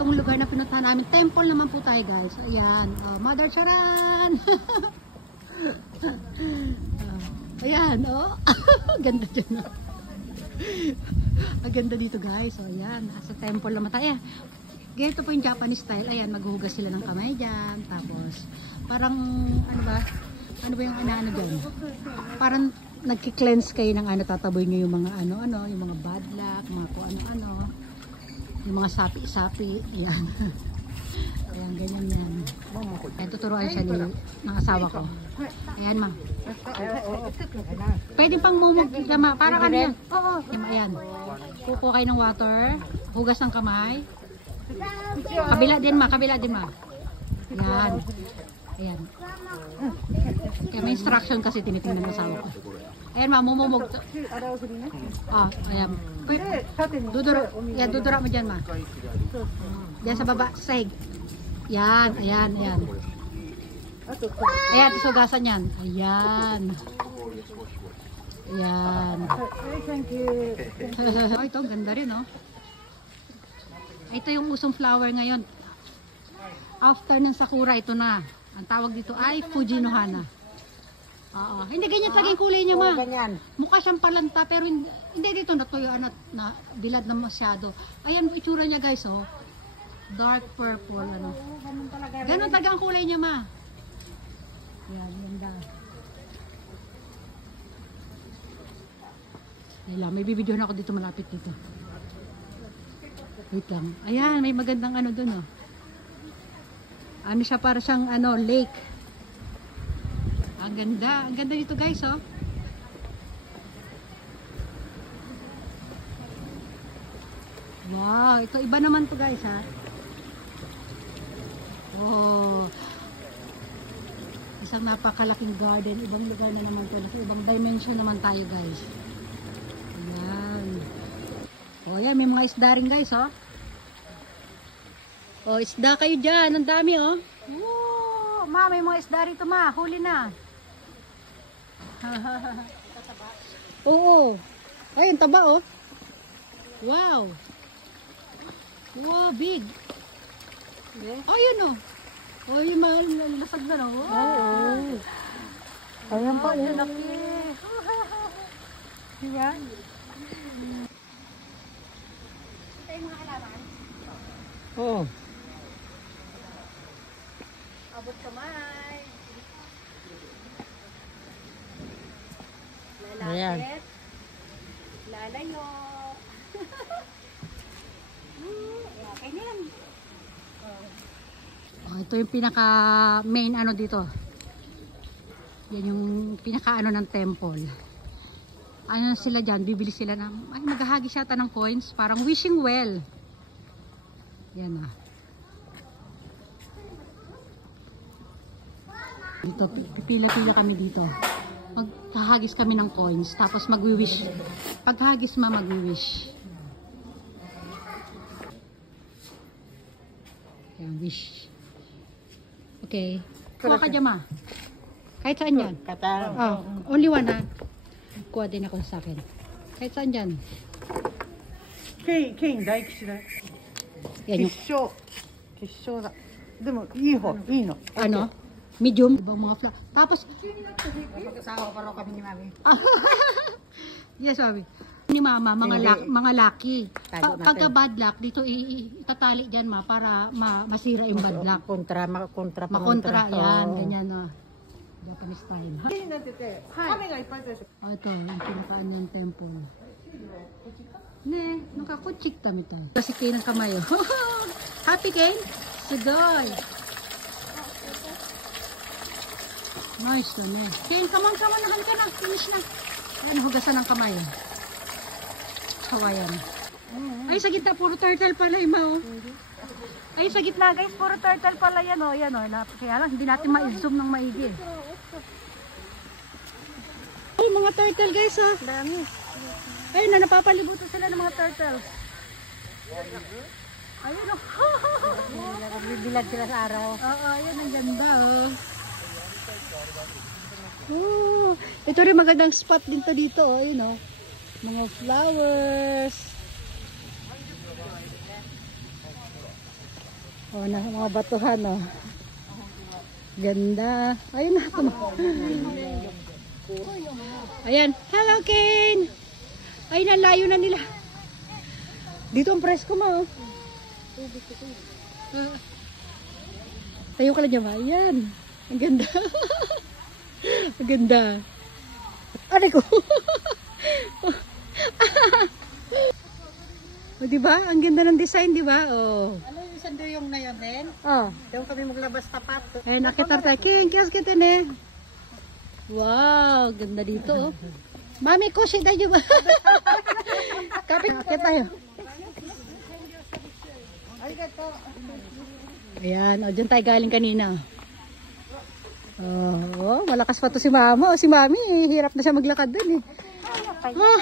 itong lugar na pinuntahan namin. Temple naman po tayo guys. Ayan. Mother Charan! Ayan. Oh. Ganda dyan. Ang ganda dito guys. So ayan. Sa temple naman tayo. Ganito po yung Japanese style. Ayan. Maghuhugas sila ng kamay dyan. Tapos parang ano ba? Ano ba yung ano dyan? Parang nagki-cleanse kayo ng ano. Tataboy nyo yung mga ano-ano. Yung mga bad luck. Mga kung ano-ano. Yung mga sapi-sapi. Ayan. Ayan, ganyan yan. Ayan, tuturuan siya ng asawa ko. Ayan, ma. Pwede pang mumug ka, ma. Parang ano yan. Oo. Ayan. Kukuha kayo ng water. Hugas ng kamay. Kabila din, ma. Kabila din, ma. Ayan. Ayan. Kaya may instruction kasi tinitingnan ng asawa ko. Ayan, ma. Mumumog. Ayan. Dudura mo dyan, ma. Diyan sa baba, sa sahig. Yan, ayan, ayan. Ayan, isugasan yan. Ayan. Ayan. Oh, ito, ganda rin, oh. Ito yung usong flower ngayon. After ng sakura, ito na. Ang tawag dito ay Fujinohana. Oo. Hindi ganyan laging kulay niya, ma. Mukha siyang palanta, pero hindi dito natuyuan at na bilad na masyado. Ayan, itsura niya, guys, oh. Dark purple, ano. Ganun talaga ang kulay niya, ma. Yan, ganda. Ayan, may bibidyo na ako dito, malapit dito. Wait lang. Ayan, may magandang ano dun, oh. Ano siya, para siyang, ano, lake. Ang ganda. Ang ganda dito, guys, oh. Wow, ito iba naman to, guys, ha. Oh, isang napakalaking garden, ibang lugar na naman to, sa ibang dimension naman tayo guys. Ayan. Oh, yan, may mga isda rin guys, oh. Oh, isda kayo dyan, ang dami, oh. Oh, ma, may mga isda rito, ma, huli na. Oo. Ay, ang taba, oh. Wow. Wow, big. Oh, yun, oh. Oh, yung mahal, lasag na, no? Oo. Ayan pa, yun. Laki. Diba? Ito yung mga alaman? Oo. Abot kamay. Lalapit. Lalayo. Okay na yan. Oh, ito yung pinaka main ano dito. Yan yung pinaka ano ng temple. Ano sila dyan, bibili sila ng, ay maghahagi siya ng coins, parang wishing well. Yan ah. Dito, pipila-pila kami dito. Maghahagis kami ng coins, tapos magwi-wish. Paghagis ma, magwi-wish. Yan, wish. Okay. Kuha ka dyan, ma. Kahit saan yan. Oh, only one, ha. Kuha din ako sa akin. Kahit saan dyan. King, Daikishi da. Yan yung... Kissho da. Demo, ii no. Ano? Medium. Ibang mga flower. Tapos... Magkasawa pa rin kami ni Mami. Yes, Mami. Ni Mama, mga lucky. Pagka bad luck, dito itatali dyan, ma, para masira yung bad luck. Makontra, yan, ganyan, no. Japanese style. Oh, ito, yung pinakaano yung temple. Ne, nakakuchik kami tayo. Kasi kayo ng kamay, oh. Happy kayo? Sugoy. Nice to, ne. Kayo, kamang-kamanahan ka na. Finish na. Ayan, hugasan ng kamay, oh. Hawayan. Ay, sa gitna, puro turtle pala yung mao. Ay, sa gitna, guys, puro turtle pala yan, o. Yan, o. Kaya lang, hindi natin ma-zoom ng maigi. Ay, mga turtle, guys, o. Dami. Ay, napapalibutan sila ng mga turtle. Ayun, o. Nagbibilag sila sa araw. Oo, ayun, ang ganda, o. Oh, ito rin magandang spot dito, o. Ayun, o. Mga flowers. Oh, na mga batuhan, oh. Ganda. Ayun na. Ayan. Hello, Kane. Ay, nalayo na nila. Dito ang presko mo, oh. Tayo ka lang dyan, ba? Ayan. Ang ganda. Ang ganda. Ano ko? O, diba? Ang ganda ng design, diba? Oh. Ano yung sando yung na yan, Ben? Oh. Doon kami maglabas tapat. Eh, nakita tayo. King, kiyos kita ne. Wow, ganda dito, oh. Mami, kusi tayo ba? Kapit, kapit tayo. Ayan, o, dyan tayo galing kanina. Oh, malakas pa to si mama. O, si mami, hirap na siya maglakad dun, eh. Ah.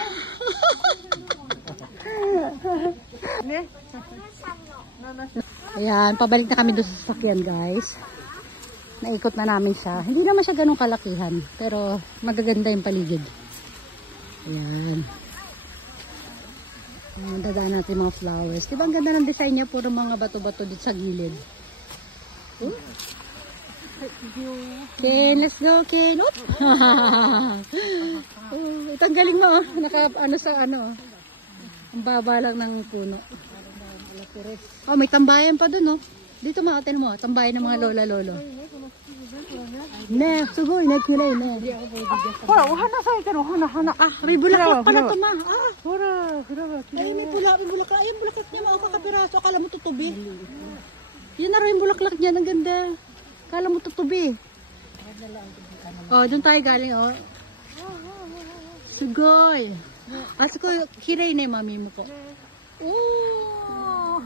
Ayan, pabalik na kami doon sa sasakyan, guys. Naikot na namin siya. Hindi naman siya ganun kalakihan, pero magaganda yung paligid. Ayan. Dadaan natin mga flowers. Diba ang ganda ng design niya? Puro mga bato-bato dito sa gilid. Oh. Okay, let's go, Ken. Oh, ito ang galing mo, oh. Naka, ano sa ano, oh. Ang baba lang ng puno. Oh, may tambayan pa dun, oh. Dito maatin mo, tambayan ng mga lola-lolo. Ne, sugoy, nagkilay, ne. Hora, ohana sa ito, ohana. Ah, may bulaklak pala ito, ma. Ah, Hora, hira. ay, may bulaklak. Ay, bulaklak niya, mga kakapiraso. Akala mo tutubi. Yun na rin yung bulaklak niya, ang ganda. Akala mo tutubi. Oh, doon tayo galing, oh. Sugoy. Ah, sugoy, kiray na yung mami mo ko. Oh,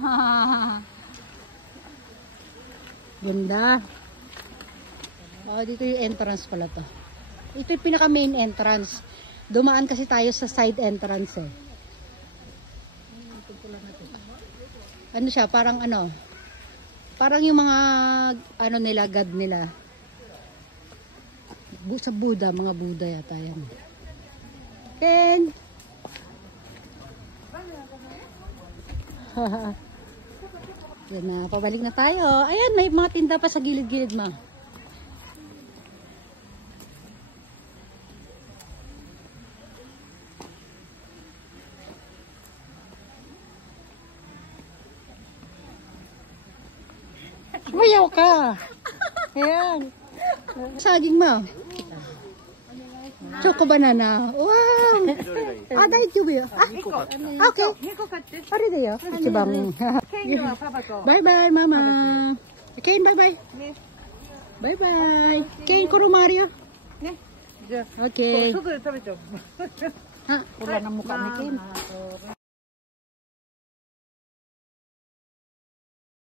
ganda. Oh, dito yung entrance pala to. Ito yung pinaka main entrance. Dumaan kasi tayo sa side entrance, eh. Ano siya, parang ano, parang yung mga ano nila, god nila. Sa Buddha, mga Buddha yata yan. Ken! Yan na, pabalik na tayo. Ayan, may mga tinda pa sa gilid-gilid, ma. Mayaw ka. Ayan. Saging mo. Choco banana. Wow. Ah, daijoubu yo. Ah, okay. Pare de yo. Ichibang. Bye-bye, mama. Kane, bye-bye. Bye-bye. Kane, kurumario. Okay. Ha? Pula ng mukha ni Kim.